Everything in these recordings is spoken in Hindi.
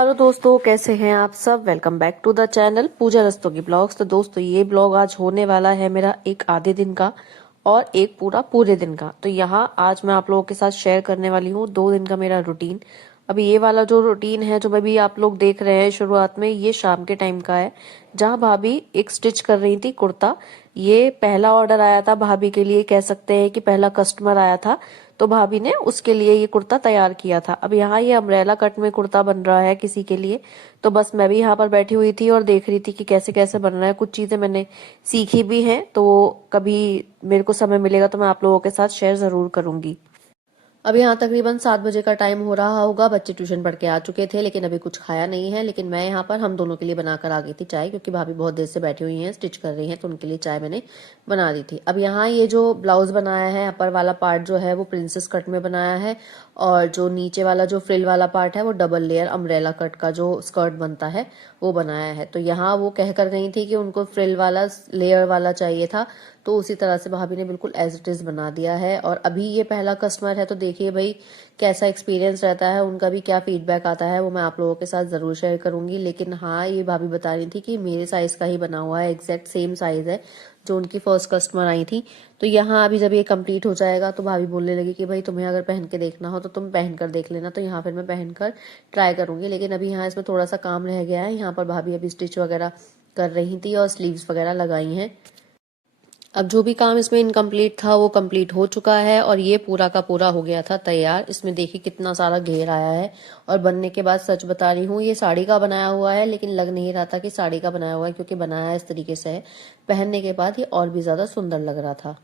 हेलो दोस्तों, कैसे हैं आप सब। Welcome back to the channel Pooja Rastogi blogs. तो दोस्तों, ये ब्लॉग आज होने वाला है मेरा एक आधे दिन का और एक पूरे दिन का। तो यहाँ आज मैं आप लोगों के साथ शेयर करने वाली हूँ 2 दिन का मेरा रूटीन। अभी ये वाला जो रूटीन है, जो अभी आप लोग देख रहे हैं शुरुआत में, ये शाम के टाइम का है, जहाँ भाभी एक स्टिच कर रही थी कुर्ता। ये पहला ऑर्डर आया था भाभी के लिए, कह सकते हैं कि पहला कस्टमर आया था, तो भाभी ने उसके लिए ये कुर्ता तैयार किया था। अब यहाँ ये अम्ब्रेला कट में कुर्ता बन रहा है किसी के लिए। तो बस मैं भी यहाँ पर बैठी हुई थी और देख रही थी कि कैसे कैसे बन रहा है। कुछ चीजें मैंने सीखी भी हैं, तो कभी मेरे को समय मिलेगा तो मैं आप लोगों के साथ शेयर जरूर करूंगी। अब यहाँ तकरीबन 7 बजे का टाइम हो रहा होगा। बच्चे ट्यूशन पढ़ के आ चुके थे, लेकिन अभी कुछ खाया नहीं है। लेकिन मैं यहाँ पर हम दोनों के लिए बनाकर आ गई थी चाय, क्योंकि भाभी बहुत देर से बैठी हुई हैं, स्टिच कर रही हैं, तो उनके लिए चाय मैंने बना दी थी। अब यहाँ ये जो ब्लाउज बनाया है, अपर वाला पार्ट जो है वो प्रिंसेस कट में बनाया है, और जो नीचे वाला जो फ्रिल वाला पार्ट है वो डबल लेयर अम्ब्रेला कट का जो स्कर्ट बनता है वो बनाया है। तो यहाँ वो कह कर गई थी कि उनको फ्रिल वाला लेयर वाला चाहिए था, तो उसी तरह से भाभी ने बिल्कुल एज इट इज बना दिया है। और अभी ये पहला कस्टमर है, तो देखिए भाई कैसा एक्सपीरियंस रहता है, उनका भी क्या फीडबैक आता है, वो मैं आप लोगों के साथ जरूर शेयर करूंगी। लेकिन हाँ, ये भाभी बता रही थी कि मेरे साइज का ही बना हुआ है, एग्जैक्ट सेम साइज है जो उनकी फर्स्ट कस्टमर आई थी। तो यहाँ अभी जब ये कंप्लीट हो जाएगा तो भाभी बोलने लगी कि भाई तुम्हें अगर पहन के देखना हो तो तुम पहन कर देख लेना। तो यहाँ फिर मैं पहनकर ट्राई करूंगी। लेकिन अभी यहाँ इसमें थोड़ा सा काम रह गया है। यहाँ पर भाभी अभी स्टिच वगैरह कर रही थी और स्लीव्स वगैरह लगाई हैं। अब जो भी काम इसमें इनकम्प्लीट था वो कंप्लीट हो चुका है, और ये पूरा का पूरा हो गया था तैयार। इसमें देखिए कितना सारा घेर आया है। और बनने के बाद सच बता रही हूँ, ये साड़ी का बनाया हुआ है, लेकिन लग नहीं रहा था कि साड़ी का बनाया हुआ है, क्योंकि बनाया इस तरीके से है। पहनने के बाद ये और भी ज्यादा सुंदर लग रहा था।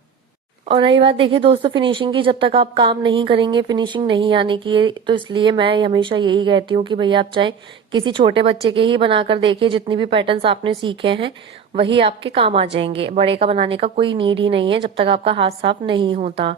और रही बात देखिए दोस्तों फिनिशिंग की, जब तक आप काम नहीं करेंगे फिनिशिंग नहीं आने की है। तो इसलिए मैं हमेशा यही कहती हूँ कि भैया आप चाहे किसी छोटे बच्चे के ही बनाकर देखिए, जितनी भी पैटर्न्स आपने सीखे हैं वही आपके काम आ जाएंगे। बड़े का बनाने का कोई नीड ही नहीं है जब तक आपका हाथ साफ नहीं होता।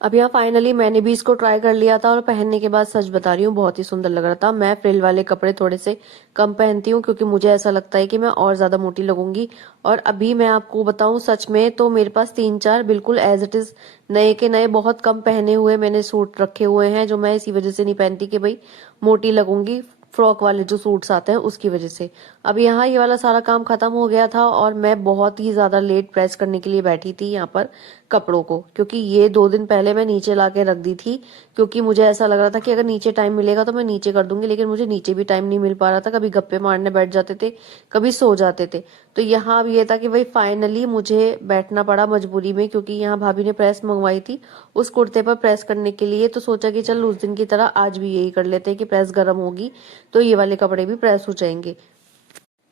अब यहाँ फाइनली मैंने भी इसको ट्राई कर लिया था, और पहनने के बाद सच बता रही हूँ बहुत ही सुंदर लग रहा था। मैं फ्रिल वाले कपड़े थोड़े से कम पहनती हूँ, क्योंकि मुझे ऐसा लगता है कि मैं और ज्यादा मोटी लगूंगी। और अभी मैं आपको बताऊं सच में, तो मेरे पास 3-4 बिल्कुल एज इट इज नए के नए बहुत कम पहने हुए मैंने सूट रखे हुए हैं, जो मैं इसी वजह से नहीं पहनती कि भाई मोटी लगूंगी, फ्रॉक वाले जो सूट्स आते हैं उसकी वजह से। अब यहाँ ये वाला सारा काम खत्म हो गया था, और मैं बहुत ही ज्यादा लेट प्रेस करने के लिए बैठी थी यहाँ पर कपड़ों को, क्योंकि ये 2 दिन पहले मैं नीचे ला के रख दी थी। क्योंकि मुझे ऐसा लग रहा था कि अगर नीचे टाइम मिलेगा तो मैं नीचे कर दूंगी, लेकिन मुझे नीचे भी टाइम नहीं मिल पा रहा था। कभी गप्पे मारने बैठ जाते थे, कभी सो जाते थे। तो यहाँ अब ये था कि भाई फाइनली मुझे बैठना पड़ा मजबूरी में, क्योंकि यहाँ भाभी ने प्रेस मंगवाई थी उस कुर्ते पर प्रेस करने के लिए। तो सोचा कि चल उस दिन की तरह आज भी यही कर लेते हैं कि प्रेस गर्म होगी तो ये वाले कपड़े भी प्रेस हो जाएंगे।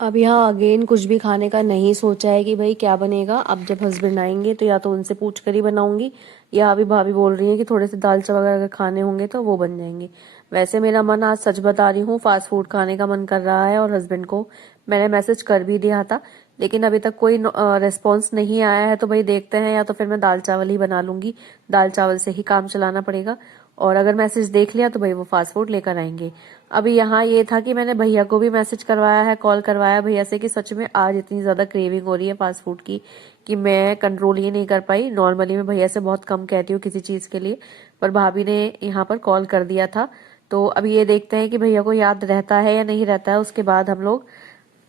अब यहाँ अगेन कुछ भी खाने का नहीं सोचा है कि भाई क्या बनेगा। अब जब हस्बैंड आएंगे तो या तो उनसे पूछ कर ही बनाऊंगी, या अभी भाभी बोल रही है कि थोड़े से दाल चावल अगर खाने होंगे तो वो बन जाएंगे। वैसे मेरा मन आज सच बता रही हूँ फास्ट फूड खाने का मन कर रहा है, और हस्बैंड को मैंने मैसेज कर भी दिया था, लेकिन अभी तक कोई रिस्पॉन्स नहीं आया है। तो भाई देखते हैं, या तो फिर मैं दाल चावल ही बना लूंगी, दाल चावल से ही काम चलाना पड़ेगा। और अगर मैसेज देख लिया तो भाई वो फास्ट फूड लेकर आएंगे। अभी यहाँ ये था कि मैंने भैया को भी मैसेज करवाया है, कॉल करवाया भैया से कि सच में आज इतनी ज्यादा क्रेविंग हो रही है फास्ट फूड की कि मैं कंट्रोल ही नहीं कर पाई। नॉर्मली मैं भैया से बहुत कम कहती हूँ किसी चीज के लिए, पर भाभी ने यहाँ पर कॉल कर दिया था। तो अभी ये देखते हैं कि भैया को याद रहता है या नहीं रहता है, उसके बाद हम लोग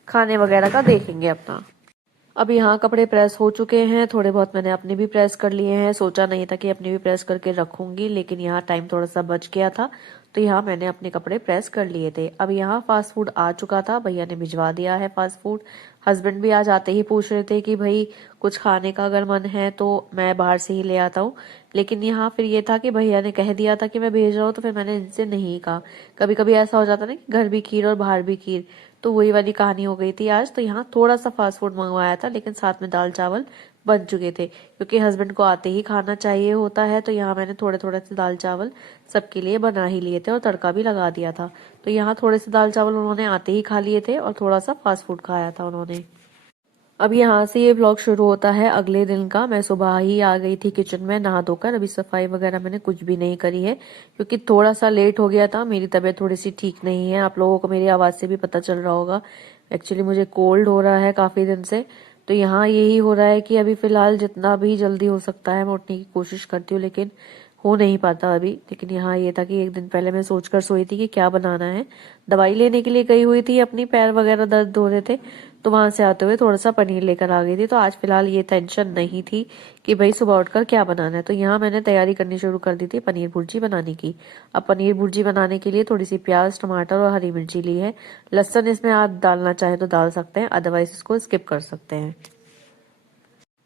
खाने वगैरह का देखेंगे अपना। अब यहाँ कपड़े प्रेस हो चुके हैं, थोड़े बहुत मैंने अपने भी प्रेस कर लिए हैं। सोचा नहीं था कि अपने भी प्रेस करके रखूंगी, लेकिन यहाँ टाइम थोड़ा सा बच गया था, तो यहाँ मैंने अपने कपड़े प्रेस कर लिए थे। अब यहाँ फास्ट फूड आ चुका था, भैया ने भिजवा दिया है फास्ट फूड। हस्बैंड भी आज आते ही पूछ रहे थे कि भाई कुछ खाने का अगर मन है तो मैं बाहर से ही ले आता हूँ। लेकिन यहाँ फिर ये था कि भैया ने कह दिया था कि मैं भेज रहा हूँ, तो फिर मैंने इनसे नहीं कहा। कभी कभी ऐसा हो जाता ना कि घर भी खीर और बाहर भी खीर, तो वही वाली कहानी हो गई थी आज। तो यहाँ थोड़ा सा फास्ट फूड मंगवाया था, लेकिन साथ में दाल चावल बन चुके थे, क्योंकि हस्बैंड को आते ही खाना चाहिए होता है। तो यहाँ मैंने थोड़े थोड़े से दाल चावल सबके लिए बना ही लिए थे, और तड़का भी लगा दिया था। तो यहाँ थोड़े से दाल चावल उन्होंने आते ही खा लिए थे, और थोड़ा सा फास्ट फूड खाया था उन्होंने। अब यहाँ से ये व्लॉग शुरू होता है अगले दिन का। मैं सुबह ही आ गई थी किचन में नहा धोकर। अभी सफाई वगैरह मैंने कुछ भी नहीं करी है, क्योंकि थोड़ा सा लेट हो गया था। मेरी तबीयत थोड़ी सी ठीक नहीं है, आप लोगों को मेरी आवाज से भी पता चल रहा होगा। एक्चुअली मुझे कोल्ड हो रहा है काफी दिन से। तो यहाँ यही हो रहा है कि अभी फिलहाल जितना भी जल्दी हो सकता है मैं उठने की कोशिश करती हूँ, लेकिन हो नहीं पाता अभी। लेकिन यहाँ ये था कि एक दिन पहले मैं सोचकर सोई थी कि क्या बनाना है। दवाई लेने के लिए गई हुई थी, अपनी पैर वगैरह दर्द हो रहे थे, तो वहां से आते हुए थोड़ा सा पनीर लेकर आ गई थी। तो आज फिलहाल ये टेंशन नहीं थी कि भाई सुबह उठकर क्या बनाना है। तो यहाँ मैंने तैयारी करनी शुरू कर दी थी पनीर भुर्जी बनाने की। अब पनीर भुर्जी बनाने के लिए थोड़ी सी प्याज, टमाटर और हरी मिर्ची ली है। लहसुन इसमें आप डालना चाहें तो डाल सकते हैं, अदरवाइज इसको स्किप कर सकते हैं।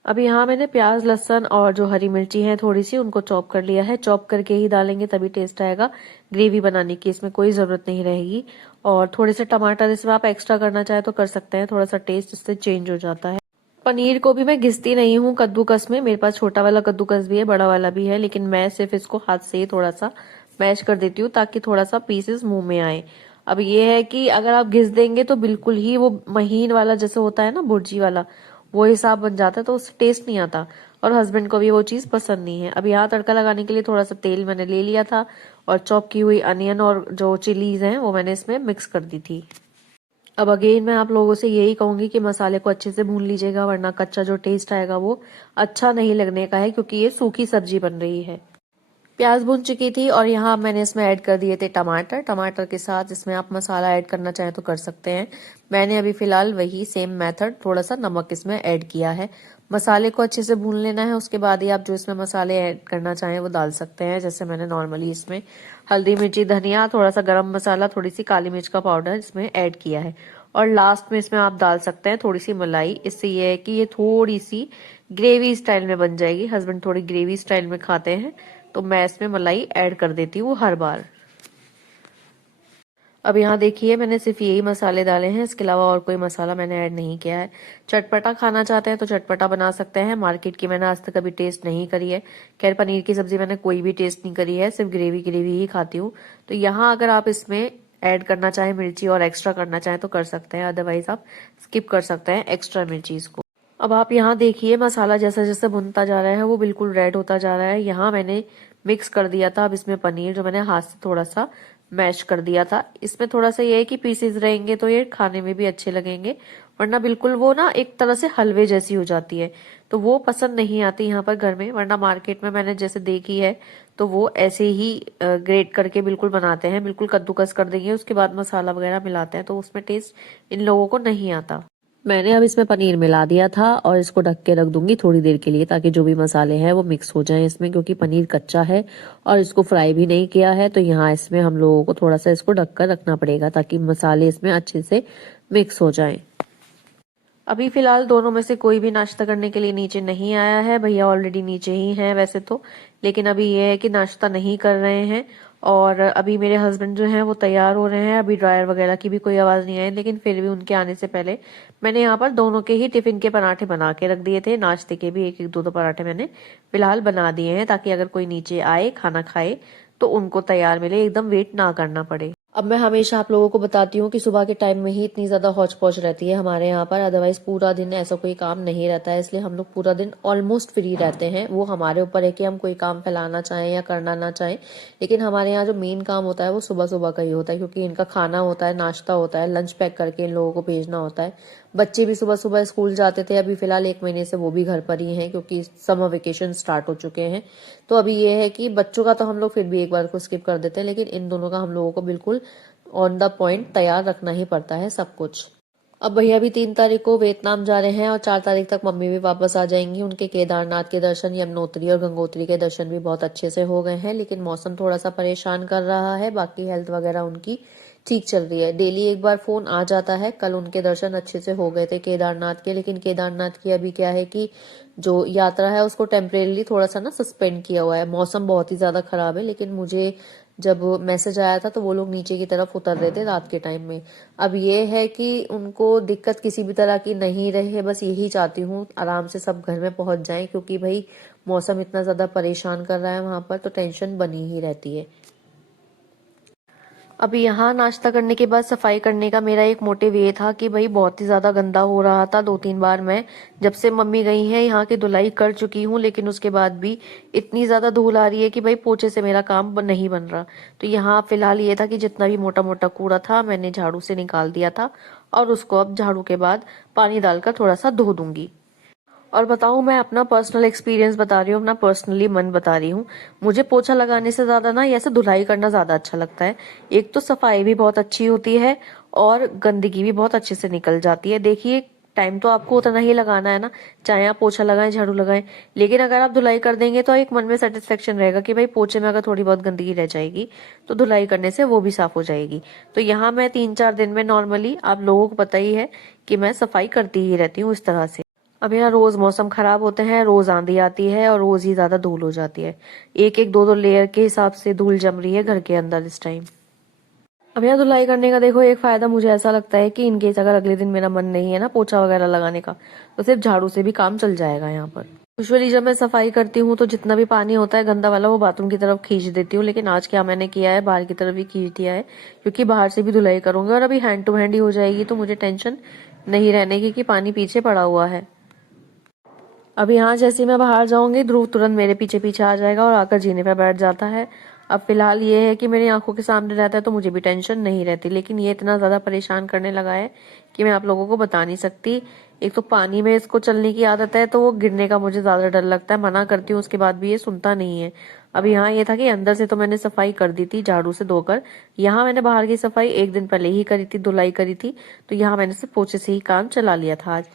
अब यहाँ मैंने प्याज, लहसुन और जो हरी मिर्ची है थोड़ी सी, उनको चॉप कर लिया है। चॉप करके ही डालेंगे तभी टेस्ट आएगा। ग्रेवी बनाने की इसमें कोई जरूरत नहीं रहेगी। और थोड़े से टमाटर इसमें आप एक्स्ट्रा करना चाहे तो कर सकते हैं, थोड़ा सा टेस्ट इससे चेंज हो जाता है। पनीर को भी मैं घिसती नहीं हूँ कद्दूकस में, मेरे पास छोटा वाला कद्दूकस भी है, बड़ा वाला भी है, लेकिन मैं सिर्फ इसको हाथ से ही थोड़ा सा मैश कर देती हूँ ताकि थोड़ा सा पीसेस मुंह में आए। अब ये है कि अगर आप घिस देंगे तो बिल्कुल ही वो महीन वाला जैसे होता है ना भुर्जी वाला, वो हिसाब बन जाता है, तो उससे टेस्ट नहीं आता। और हस्बैंड को भी वो चीज पसंद नहीं है। अब यहाँ तड़का लगाने के लिए थोड़ा सा तेल मैंने ले लिया था और चॉप की हुई अनियन और जो चिलीज हैं वो मैंने इसमें मिक्स कर दी थी। अब अगेन मैं आप लोगों से यही कहूंगी कि मसाले को अच्छे से भून लीजिएगा, वरना कच्चा जो टेस्ट आएगा वो अच्छा नहीं लगने का है, क्योंकि ये सूखी सब्जी बन रही है। प्याज भून चुकी थी और यहाँ मैंने इसमें ऐड कर दिए थे टमाटर। टमाटर के साथ इसमें आप मसाला ऐड करना चाहें तो कर सकते हैं। मैंने अभी फिलहाल वही सेम मेथड, थोड़ा सा नमक इसमें ऐड किया है। मसाले को अच्छे से भून लेना है, उसके बाद ही आप जो इसमें मसाले ऐड करना चाहें वो डाल सकते हैं। जैसे मैंने नॉर्मली इसमें हल्दी, मिर्ची, धनिया, थोड़ा सा गरम मसाला, थोड़ी सी काली मिर्च का पाउडर इसमें ऐड किया है। और लास्ट में इसमें आप डाल सकते हैं थोड़ी सी मलाई। इससे ये है कि ये थोड़ी सी ग्रेवी स्टाइल में बन जाएगी। हस्बैंड थोड़ी ग्रेवी स्टाइल में खाते हैं, तो मैं इसमें मलाई ऐड कर देती हूँ हर बार। अब यहाँ देखिए मैंने सिर्फ यही मसाले डाले हैं, इसके अलावा और कोई मसाला मैंने ऐड नहीं किया है। चटपटा खाना चाहते हैं तो चटपटा बना सकते हैं। मार्केट की मैंने आज तक कभी टेस्ट नहीं करी है। खैर पनीर की सब्जी मैंने कोई भी टेस्ट नहीं करी है, सिर्फ ग्रेवी ग्रेवी ही खाती हूँ। तो यहाँ अगर आप इसमें ऐड करना चाहें मिर्ची और एक्स्ट्रा करना चाहें तो कर सकते हैं, अदरवाइज आप स्किप कर सकते हैं एक्स्ट्रा मिर्चीज को। अब आप यहाँ देखिए मसाला जैसे जैसे भुनता जा रहा है वो बिल्कुल रेड होता जा रहा है। यहाँ मैंने मिक्स कर दिया था अब इसमें पनीर, जो मैंने हाथ से थोड़ा सा मैश कर दिया था। इसमें थोड़ा सा ये है कि पीसेस रहेंगे तो ये खाने में भी अच्छे लगेंगे, वरना बिल्कुल वो ना एक तरह से हलवे जैसी हो जाती है, तो वो पसंद नहीं आती यहाँ पर घर में। वरना मार्केट में मैंने जैसे देखी है तो वो ऐसे ही ग्रेट करके बिल्कुल बनाते हैं, बिल्कुल कद्दूकस कर देंगे, उसके बाद मसाला वगैरह मिलाते हैं, तो उसमें टेस्ट इन लोगों को नहीं आता। मैंने अब इसमें पनीर मिला दिया था और इसको ढक के रख दूंगी थोड़ी देर के लिए, ताकि जो भी मसाले हैं वो मिक्स हो जाएं इसमें, क्योंकि पनीर कच्चा है और इसको फ्राई भी नहीं किया है। तो यहाँ इसमें हम लोगों को थोड़ा सा इसको ढक कर रखना पड़ेगा ताकि मसाले इसमें अच्छे से मिक्स हो जाएं। अभी फिलहाल दोनों में से कोई भी नाश्ता करने के लिए नीचे नहीं आया है। भैया ऑलरेडी नीचे ही हैं वैसे तो, लेकिन अभी ये है कि नाश्ता नहीं कर रहे हैं। और अभी मेरे हस्बैंड जो हैं वो तैयार हो रहे हैं। अभी ड्रायर वगैरह की भी कोई आवाज नहीं आई, लेकिन फिर भी उनके आने से पहले मैंने यहाँ पर दोनों के ही टिफिन के पराठे बना के रख दिए थे। नाश्ते के भी एक एक दो दो पराठे मैंने फिलहाल बना दिए हैं, ताकि अगर कोई नीचे आए खाना खाए तो उनको तैयार मिले, एकदम वेट ना करना पड़े। अब मैं हमेशा आप लोगों को बताती हूँ कि सुबह के टाइम में ही इतनी ज्यादा हौच पौच रहती है हमारे यहाँ पर, अदरवाइज पूरा दिन ऐसा कोई काम नहीं रहता है। इसलिए हम लोग पूरा दिन ऑलमोस्ट फ्री रहते हैं। वो हमारे ऊपर है कि हम कोई काम फैलाना चाहें या करना ना चाहें, लेकिन हमारे यहाँ जो मेन काम होता है वो सुबह सुबह का ही होता है, क्योंकि इनका खाना होता है, नाश्ता होता है, लंच पैक करके इन लोगों को भेजना होता है। बच्चे भी सुबह सुबह स्कूल जाते थे, अभी फिलहाल 1 महीने से वो भी घर पर ही हैं, क्योंकि समर वेकेशन स्टार्ट हो चुके हैं। तो अभी ये है कि बच्चों का तो हम लोग फिर भी एक बार को स्किप कर देते हैं, लेकिन इन दोनों का हम लोगों को बिल्कुल ऑन द पॉइंट तैयार रखना ही पड़ता है सब कुछ। अब भैया भी 3 तारीख को वियतनाम जा रहे हैं और 4 तारीख तक मम्मी भी वापस आ जाएंगी। उनके केदारनाथ के दर्शन, यमुनोत्री और गंगोत्री के दर्शन भी बहुत अच्छे से हो गए हैं, लेकिन मौसम थोड़ा सा परेशान कर रहा है। बाकी हेल्थ वगैरह उनकी ठीक चल रही है। डेली एक बार फोन आ जाता है। कल उनके दर्शन अच्छे से हो गए थे केदारनाथ के, लेकिन केदारनाथ की अभी क्या है कि जो यात्रा है उसको टेम्परेली थोड़ा सा ना सस्पेंड किया हुआ है। मौसम बहुत ही ज्यादा खराब है, लेकिन मुझे जब मैसेज आया था तो वो लोग नीचे की तरफ उतर रहे थे रात के टाइम में। अब ये है कि उनको दिक्कत किसी भी तरह की नहीं रहे, बस यही चाहती हूँ आराम से सब घर में पहुंच जाएं, क्योंकि भाई मौसम इतना ज्यादा परेशान कर रहा है वहां पर, तो टेंशन बनी ही रहती है। अभी यहाँ नाश्ता करने के बाद सफाई करने का मेरा एक मोटिव ये था कि भाई बहुत ही ज्यादा गंदा हो रहा था। 2-3 बार मैं जब से मम्मी गई हैं यहाँ की धुलाई कर चुकी हूँ, लेकिन उसके बाद भी इतनी ज्यादा धूल आ रही है कि भाई पोछे से मेरा काम नहीं बन रहा। तो यहाँ फिलहाल ये था कि जितना भी मोटा मोटा कूड़ा था मैंने झाड़ू से निकाल दिया था, और उसको अब झाड़ू के बाद पानी डालकर थोड़ा सा धो दूंगी। और बताऊं, मैं अपना पर्सनल एक्सपीरियंस बता रही हूँ, अपना पर्सनली मन बता रही हूँ। मुझे पोछा लगाने से ज्यादा ना ऐसे धुलाई करना ज्यादा अच्छा लगता है। एक तो सफाई भी बहुत अच्छी होती है और गंदगी भी बहुत अच्छे से निकल जाती है। देखिए, टाइम तो आपको उतना ही लगाना है ना, चाहे आप पोछा लगाएं झाड़ू लगाएं, लेकिन अगर आप धुलाई कर देंगे तो एक मन में सेटिस्फेक्शन रहेगा कि भाई पोछे में अगर थोड़ी बहुत गंदगी रह जाएगी तो धुलाई करने से वो भी साफ हो जाएगी। तो यहाँ मैं 3-4 दिन में नॉर्मली, आप लोगों को पता ही है कि मैं सफाई करती ही रहती हूँ इस तरह से। अब यहाँ रोज मौसम खराब होते हैं, रोज आंधी आती है और रोज ही ज्यादा धूल हो जाती है। एक एक दो दो लेयर के हिसाब से धूल जम रही है घर के अंदर इस टाइम। अब यहाँ धुलाई करने का देखो एक फायदा मुझे ऐसा लगता है कि इनकेस अगर अगले दिन मेरा मन नहीं है ना पोछा वगैरह लगाने का, तो सिर्फ झाड़ू से भी काम चल जाएगा यहाँ पर। यूजुअली जब मैं सफाई करती हूँ तो जितना भी पानी होता है गंदा वाला वो बाथरूम की तरफ खींच देती हूँ, लेकिन आज क्या मैंने किया है, बाहर की तरफ भी खींच दिया है, क्योंकि बाहर से भी धुलाई करूंगी और अभी हैंड टू हैंड ही हो जाएगी, तो मुझे टेंशन नहीं रहने की कि पानी पीछे पड़ा हुआ है। अब यहाँ जैसे मैं बाहर जाऊंगी, ध्रुव तुरंत मेरे पीछे पीछे आ जाएगा और आकर जीने पे बैठ जाता है। अब फिलहाल ये है कि मेरी आंखों के सामने रहता है तो मुझे भी टेंशन नहीं रहती, लेकिन ये इतना ज्यादा परेशान करने लगा है कि मैं आप लोगों को बता नहीं सकती। एक तो पानी में इसको चलने की आदत है तो वो गिरने का मुझे ज्यादा डर लगता है, मना करती हूँ उसके बाद भी ये सुनता नहीं है। अब यहाँ ये था कि अंदर से तो मैंने सफाई कर दी थी झाड़ू से धोकर, यहाँ मैंने बाहर की सफाई एक दिन पहले ही करी थी, धुलाई करी थी, तो यहाँ मैंने सिर्फ पोछे से ही काम चला लिया था आज।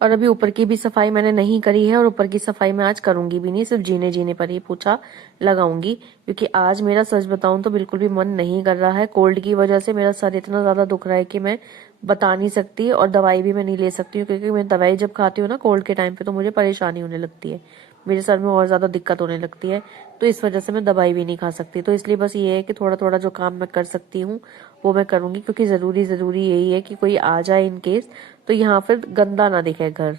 और अभी ऊपर की भी सफाई मैंने नहीं करी है और ऊपर की सफाई मैं आज करूंगी भी नहीं, सिर्फ जीने जीने पर ही पोछा लगाऊंगी, क्योंकि आज मेरा सच बताऊं तो बिल्कुल भी मन नहीं कर रहा है। कोल्ड की वजह से मेरा सर इतना ज्यादा दुख रहा है कि मैं बता नहीं सकती, और दवाई भी मैं नहीं ले सकती हूँ, क्योंकि मैं दवाई जब खाती हूँ ना कोल्ड के टाइम पे तो मुझे परेशानी होने लगती है, मेरे सर में और ज्यादा दिक्कत होने लगती है, तो इस वजह से मैं दवाई भी नहीं खा सकती। तो इसलिए बस ये है कि थोड़ा थोड़ा जो काम मैं कर सकती हूँ वो मैं करूंगी, क्योंकि जरूरी यही है कि कोई आ जाए इन केस तो यहाँ फिर गंदा ना दिखे घर।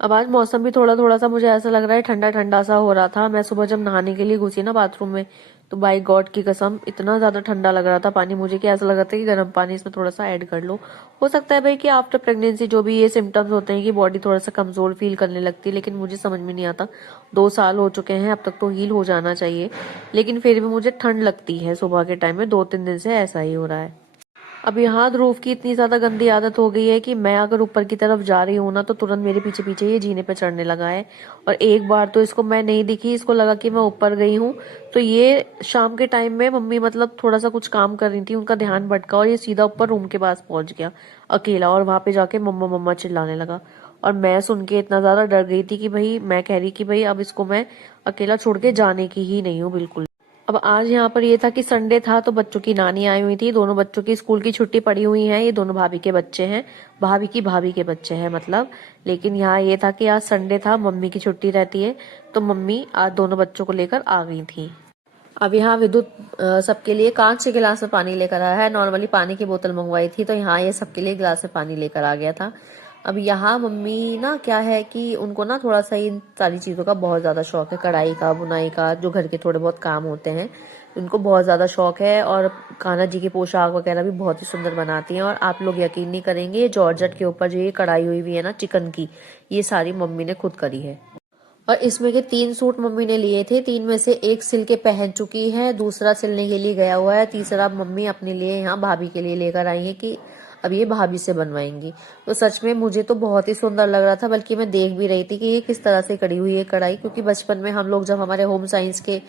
अब आज मौसम भी थोड़ा थोड़ा सा मुझे ऐसा लग रहा है ठंडा ठंडा सा हो रहा था। मैं सुबह जब नहाने के लिए घुसी ना बाथरूम में, तो बाई गॉड की कसम इतना ज्यादा ठंडा लग रहा था पानी, मुझे क्या ऐसा लग रहा था कि गर्म पानी इसमें थोड़ा सा ऐड कर लो। हो सकता है भाई कि आफ्टर प्रेगनेंसी जो भी ये सिम्टम्स होते हैं कि बॉडी थोड़ा सा कमजोर फील करने लगती है, लेकिन मुझे समझ में नहीं आता। 2 साल हो चुके हैं, अब तक तो हील हो जाना चाहिए, लेकिन फिर भी मुझे ठंड लगती है सुबह के टाइम में, 2-3 दिन से ऐसा ही हो रहा है। अब यहाँ ध्रुव की इतनी ज्यादा गंदी आदत हो गई है कि मैं अगर ऊपर की तरफ जा रही हूँ ना तो तुरंत मेरे पीछे पीछे ये जीने पे चढ़ने लगा है। और एक बार तो इसको मैं नहीं दिखी, इसको लगा कि मैं ऊपर गई हूँ, तो ये शाम के टाइम में मम्मी मतलब थोड़ा सा कुछ काम कर रही थी, उनका ध्यान भटका और ये सीधा ऊपर रूम के पास पहुंच गया अकेला, और वहां पे जाके मम्मा मम्मा चिल्लाने लगा। और मैं सुन के इतना ज्यादा डर गई थी कि भाई, मैं कह रही कि भाई अब इसको मैं अकेला छोड़ के जाने की ही नहीं हूँ बिल्कुल। अब आज यहाँ पर ये था कि संडे था तो बच्चों की नानी आई हुई थी, दोनों बच्चों की स्कूल की छुट्टी पड़ी हुई है, ये दोनों भाभी के बच्चे हैं, भाभी के बच्चे हैं मतलब। लेकिन यहाँ ये था कि आज संडे था, मम्मी की छुट्टी रहती है, तो मम्मी आज दोनों बच्चों को लेकर आ गई थी। अब यहाँ विद्युत सबके लिए कांच के गिलास में पानी लेकर आया है। नॉर्मली पानी की बोतल मंगवाई थी, तो यहाँ ये सबके लिए गिलास में पानी लेकर आ गया था। अब यहाँ मम्मी ना क्या है कि उनको ना थोड़ा सा इन सारी चीजों का बहुत ज्यादा शौक है, कढ़ाई का, बुनाई का, जो घर के थोड़े बहुत काम होते हैं उनको बहुत ज्यादा शौक है। और कान्हा जी की पोशाक वगैरह भी बहुत ही सुंदर बनाती हैं। और आप लोग यकीन नहीं करेंगे, ये जॉर्जेट के ऊपर जो ये कढ़ाई हुई हुई है ना चिकन की, ये सारी मम्मी ने खुद करी है। और इसमें के 3 सूट मम्मी ने लिए थे, 3 में से एक सिल के पहन चुकी है, दूसरा सिलने के लिए गया हुआ है, तीसरा मम्मी अपने लिए यहाँ भाभी के लिए लेकर आई है कि अब ये भाभी से बनवाएंगी। तो सच में मुझे तो बहुत ही सुंदर लग रहा था, बल्कि मैं देख भी रही थी कि ये किस तरह से कड़ी हुई है कढ़ाई, क्योंकि बचपन में हम लोग जब हमारे होम साइंस के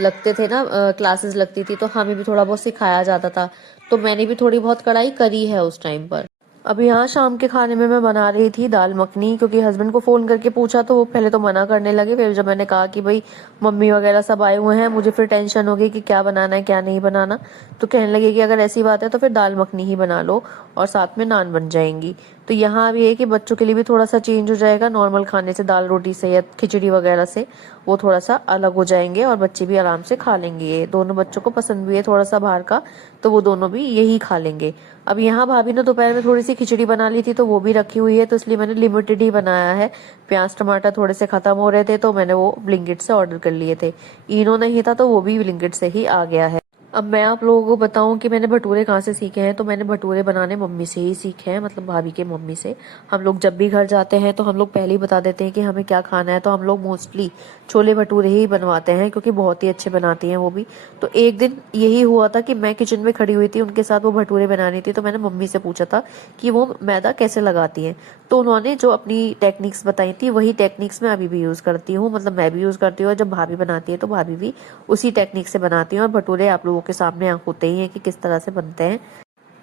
लगते थे ना, क्लासेस लगती थी, तो हमें भी थोड़ा बहुत सिखाया जाता था, तो मैंने भी थोड़ी बहुत कढ़ाई करी है उस टाइम पर। अब यहाँ शाम के खाने में मैं बना रही थी दाल मखनी, क्योंकि हस्बैंड को फोन करके पूछा तो वो पहले तो मना करने लगे, फिर जब मैंने कहा कि भाई मम्मी वगैरह सब आए हुए हैं, मुझे फिर टेंशन हो गई कि क्या बनाना है क्या नहीं बनाना, तो कहने लगे कि अगर ऐसी बात है तो फिर दाल मखनी ही बना लो और साथ में नान बन जाएंगी। तो यहाँ अब ये है कि बच्चों के लिए भी थोड़ा सा चेंज हो जाएगा, नॉर्मल खाने से, दाल रोटी से या खिचड़ी वगैरह से वो थोड़ा सा अलग हो जाएंगे और बच्चे भी आराम से खा लेंगे। ये दोनों बच्चों को पसंद भी है थोड़ा सा बाहर का, तो वो दोनों भी यही खा लेंगे। अब यहाँ भाभी ने दोपहर में थोड़ी सी खिचड़ी बना ली थी, तो वो भी रखी हुई है, तो इसलिए मैंने लिमिटेड ही बनाया है। प्याज टमाटर थोड़े से खत्म हो रहे थे तो मैंने वो ब्लिंकिट से ऑर्डर कर लिए थे, इनो नहीं था तो वो भी ब्लिंकिट से ही आ गया है। अब मैं आप लोगों को बताऊं कि मैंने भटूरे कहाँ से सीखे हैं। तो मैंने भटूरे बनाने मम्मी से ही सीखे हैं, मतलब भाभी के मम्मी से। हम लोग जब भी घर जाते हैं तो हम लोग पहले ही बता देते हैं कि हमें क्या खाना है, तो हम लोग मोस्टली छोले भटूरे ही बनवाते हैं क्योंकि बहुत ही अच्छे बनाती हैं वो भी। तो एक दिन यही हुआ था कि मैं किचन में खड़ी हुई थी, उनके साथ वो भटूरे बनानी थी। तो मैंने मम्मी से पूछा था कि वो मैदा कैसे लगाती हैं। तो उन्होंने जो अपनी टेक्निक्स बताई थी वही टेक्निक्स मैं अभी भी यूज़ करती हूँ, मतलब मैं भी यूज़ करती हूँ, और जब भाभी बनाती है तो भाभी भी उसी टेक्निक से बनाती हैं। और भटूरे आप लोगों के सामने होते ही हैं कि किस तरह से बनते हैं।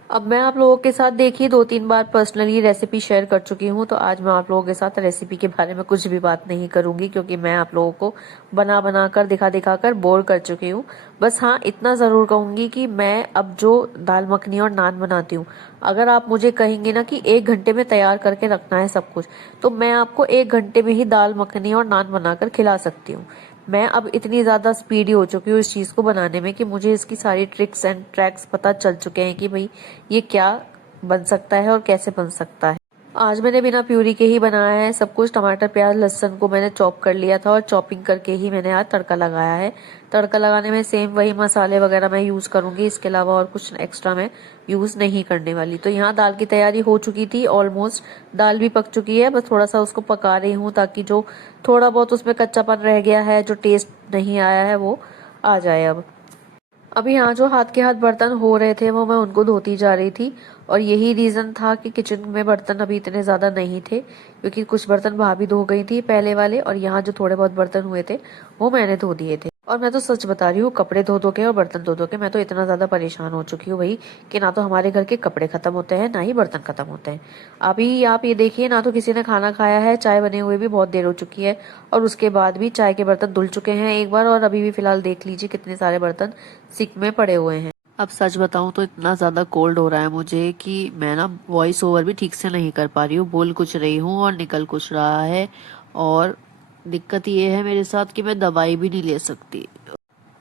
अब मैं आप लोगों के साथ देखिए 2-3 बार पर्सनली रेसिपी शेयर कर चुकी हूँ, तो आज मैं आप लोगों के साथ रेसिपी के बारे में कुछ भी बात नहीं करूंगी क्योंकि मैं आप लोगों को बना बना कर दिखा दिखा कर बोर कर चुकी हूँ। बस हाँ, इतना ज़रूर कहूंगी कि मैं अब जो दाल मखनी और नान बनाती हूँ, अगर आप मुझे कहेंगे ना कि 1 घंटे में तैयार करके रखना है सब कुछ, तो मैं आपको 1 घंटे में ही दाल मखनी और नान बनाकर खिला सकती हूँ। मैं अब इतनी ज़्यादा स्पीडी हो चुकी हूँ इस चीज़ को बनाने में कि मुझे इसकी सारी ट्रिक्स एंड ट्रैक्स पता चल चुके हैं कि भाई ये क्या बन सकता है और कैसे बन सकता है। आज मैंने बिना प्यूरी के ही बनाया है सब कुछ। टमाटर प्याज लहसुन को मैंने चॉप कर लिया था और चॉपिंग करके ही मैंने आज तड़का लगाया है। तड़का लगाने में सेम वही मसाले वगैरह मैं यूज़ करूंगी, इसके अलावा और कुछ एक्स्ट्रा मैं यूज़ नहीं करने वाली। तो यहाँ दाल की तैयारी हो चुकी थी ऑलमोस्ट, दाल भी पक चुकी है, बस थोड़ा सा उसको पका रही हूँ ताकि जो थोड़ा बहुत उसमें कच्चापन रह गया है, जो टेस्ट नहीं आया है, वो आ जाए अब। अभी यहाँ जो हाथ के हाथ बर्तन हो रहे थे वो मैं उनको धोती जा रही थी, और यही रीज़न था कि किचन में बर्तन अभी इतने ज़्यादा नहीं थे क्योंकि कुछ बर्तन भाभी धो गई थी पहले वाले, और यहाँ जो थोड़े बहुत बर्तन हुए थे वो मैंने धो दिए थे। और मैं तो सच बता रही हूँ, कपड़े धो धो के और बर्तन धो धो के मैं तो इतना ज़्यादा परेशान हो चुकी हूँ भाई कि ना तो हमारे घर के कपड़े खत्म होते हैं ना ही बर्तन खत्म होते हैं। अभी आप ये देखिए, ना तो किसी ने खाना खाया है, चाय बने हुए भी बहुत देर हो चुकी है, और उसके बाद भी चाय के बर्तन धुल चुके हैं एक बार, और अभी भी फिलहाल देख लीजिए कितने सारे बर्तन सिंक में पड़े हुए हैं। अब सच बताऊं तो इतना ज़्यादा कोल्ड हो रहा है मुझे कि मैं ना वॉइस ओवर भी ठीक से नहीं कर पा रही हूँ, बोल कुछ रही हूँ और निकल कुछ रहा है। और दिक्कत ये है मेरे साथ कि मैं दवाई भी नहीं ले सकती।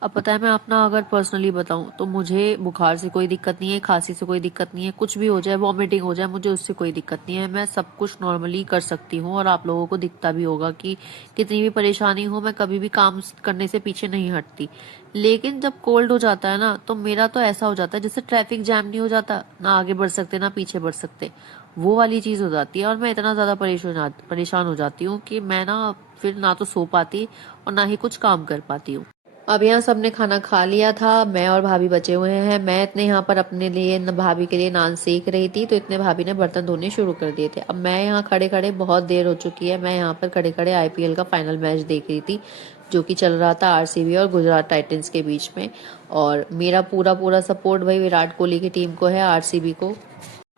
अब पता है, मैं अपना अगर पर्सनली बताऊं तो मुझे बुखार से कोई दिक्कत नहीं है, खांसी से कोई दिक्कत नहीं है, कुछ भी हो जाए, वॉमिटिंग हो जाए, मुझे उससे कोई दिक्कत नहीं है। मैं सब कुछ नॉर्मली कर सकती हूँ, और आप लोगों को दिखता भी होगा कि कितनी भी परेशानी हो मैं कभी भी काम करने से पीछे नहीं हटती। लेकिन जब कोल्ड हो जाता है ना, तो मेरा तो ऐसा हो जाता है जैसे ट्रैफिक जैम नहीं हो जाता, ना आगे बढ़ सकते ना पीछे बढ़ सकते, वो वाली चीज़ हो जाती है। और मैं इतना ज़्यादा परेशान हो जाती हूँ कि मैं ना फिर ना तो सो पाती और ना ही कुछ काम कर पाती हूँ। अब यहाँ सबने खाना खा लिया था, मैं और भाभी बचे हुए हैं। मैं इतने यहाँ पर अपने लिए भाभी के लिए नान सेक रही थी, तो इतने भाभी ने बर्तन धोने शुरू कर दिए थे। अब मैं यहाँ खड़े खड़े, बहुत देर हो चुकी है, मैं यहाँ पर खड़े खड़े आईपीएल का फाइनल मैच देख रही थी जो कि चल रहा था आरसीबी और गुजरात टाइटंस के बीच में। और मेरा पूरा पूरा सपोर्ट भाई विराट कोहली की टीम को है, आरसीबी को।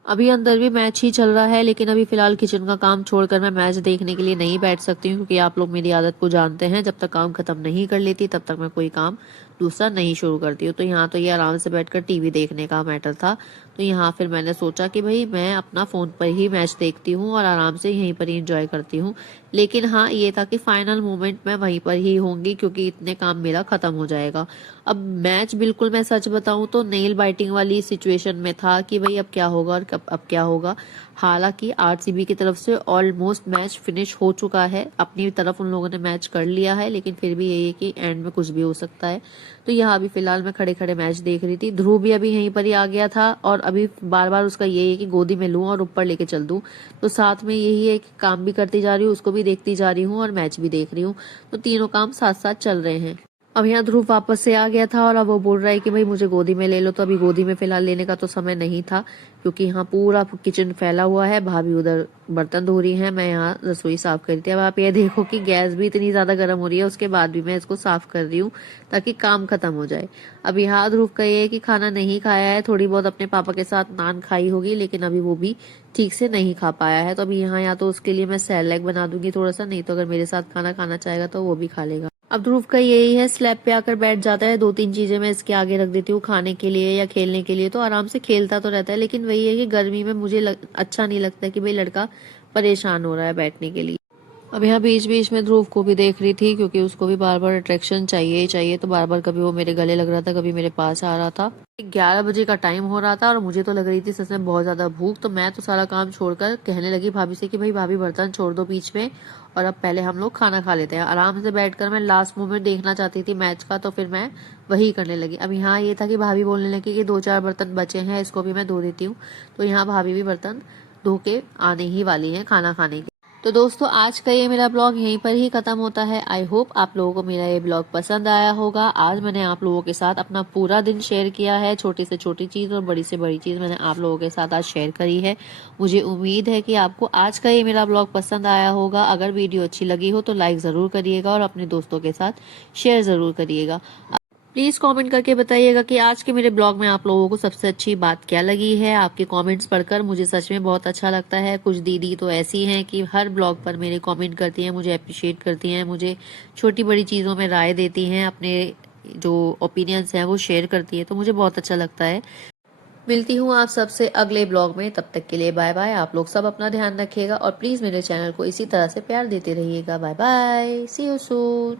अभी अंदर भी मैच ही चल रहा है, लेकिन अभी फिलहाल किचन का काम छोड़कर मैं मैच देखने के लिए नहीं बैठ सकती हूँ क्योंकि आप लोग मेरी आदत को जानते हैं, जब तक काम खत्म नहीं कर लेती तब तक मैं कोई काम दूसरा नहीं शुरू करती हूँ। तो यहाँ तो ये आराम से बैठकर टीवी देखने का मैटर था, तो यहाँ फिर मैंने सोचा कि भाई मैं अपना फ़ोन पर ही मैच देखती हूँ और आराम से यहीं पर ही इंजॉय करती हूँ। लेकिन हाँ, ये था कि फाइनल मोमेंट मैं वहीं पर ही होंगी क्योंकि इतने काम मेरा खत्म हो जाएगा। अब मैच बिल्कुल, मैं सच बताऊं तो नेल बाइटिंग वाली सिचुएशन में था कि भाई अब क्या होगा और कब अब क्या होगा। हालांकि आरसीबी की तरफ से ऑलमोस्ट मैच फिनिश हो चुका है, अपनी तरफ उन लोगों ने मैच कर लिया है, लेकिन फिर भी यही है कि एंड में कुछ भी हो सकता है। तो यहाँ अभी फिलहाल मैं खड़े खड़े मैच देख रही थी। ध्रुव भी अभी यहीं पर ही आ गया था, और अभी बार बार उसका यही है कि गोदी में लूं और ऊपर लेके चल दूं। तो साथ में यही है कि काम भी करती जा रही हूँ, उसको भी देखती जा रही हूँ और मैच भी देख रही हूँ, तो तीनों काम साथ साथ चल रहे हैं। अब यहाँ ध्रुव वापस से आ गया था और अब वो बोल रहा है कि भाई मुझे गोदी में ले लो, तो अभी गोदी में फिलहाल लेने का तो समय नहीं था क्योंकि यहाँ पूरा किचन फैला हुआ है, भाभी उधर बर्तन धो रही है, मैं यहाँ रसोई साफ कर रही थी। अब आप ये देखो कि गैस भी इतनी ज्यादा गर्म हो रही है, उसके बाद भी मैं इसको साफ कर रही हूँ ताकि काम खत्म हो जाए। अब यहाँ ध्रुव का ये है कि खाना नहीं खाया है, थोड़ी बहुत अपने पापा के साथ नान खाई होगी, लेकिन अभी वो भी ठीक से नहीं खा पाया है। तो अभी यहाँ या तो उसके लिए मैं सैलेड बना दूंगी थोड़ा सा, नहीं तो अगर मेरे साथ खाना खाना चाहेगा तो वो भी खा लेगा। अब ध्रुव का यही है, स्लैब पे आकर बैठ जाता है, 2-3 चीजें मैं इसके आगे रख देती हूँ खाने के लिए या खेलने के लिए, तो आराम से खेलता तो रहता है। लेकिन वही है कि गर्मी में मुझे अच्छा नहीं लगता कि भाई लड़का परेशान हो रहा है बैठने के लिए। अब यहाँ बीच बीच में ध्रुव को भी देख रही थी, क्योंकि उसको भी बार बार अट्रैक्शन चाहिए ही चाहिए, तो बार बार कभी वो मेरे गले लग रहा था, कभी मेरे पास आ रहा था। 11 बजे का टाइम हो रहा था और मुझे तो लग रही थी सच में बहुत ज्यादा भूख, तो मैं तो सारा काम छोड़कर कहने लगी भाभी से कि भाई भाभी बर्तन छोड़ दो बीच में, और अब पहले हम लोग खाना खा लेते हैं। आराम से बैठकर मैं लास्ट मोमेंट देखना चाहती थी मैच का, तो फिर मैं वही करने लगी। अब यहाँ ये था कि भाभी बोलने लगी कि 2-4 बर्तन बचे हैं, इसको भी मैं धो देती हूँ। तो यहाँ भाभी भी बर्तन धो के आने ही वाली है खाना खाने के। तो दोस्तों आज का ये मेरा ब्लॉग यहीं पर ही खत्म होता है। आई होप आप लोगों को मेरा ये ब्लॉग पसंद आया होगा। आज मैंने आप लोगों के साथ अपना पूरा दिन शेयर किया है, छोटी से छोटी चीज और बड़ी से बड़ी चीज मैंने आप लोगों के साथ आज शेयर करी है। मुझे उम्मीद है कि आपको आज का ये मेरा ब्लॉग पसंद आया होगा। अगर वीडियो अच्छी लगी हो तो लाइक जरूर करिएगा और अपने दोस्तों के साथ शेयर जरूर करिएगा। प्लीज कमेंट करके बताइएगा कि आज के मेरे ब्लॉग में आप लोगों को सबसे अच्छी बात क्या लगी है। आपके कमेंट्स पढ़कर मुझे सच में बहुत अच्छा लगता है। कुछ दीदी तो ऐसी हैं कि हर ब्लॉग पर मेरे कमेंट करती हैं, मुझे अप्रिशिएट करती हैं, मुझे छोटी बड़ी चीज़ों में राय देती हैं, अपने जो ओपिनियंस हैं वो शेयर करती है, तो मुझे बहुत अच्छा लगता है। मिलती हूँ आप सबसे अगले ब्लॉग में, तब तक के लिए बाय बाय। आप लोग सब अपना ध्यान रखिएगा और प्लीज़ मेरे चैनल को इसी तरह से प्यार देते रहिएगा। Bye bye, see you soon.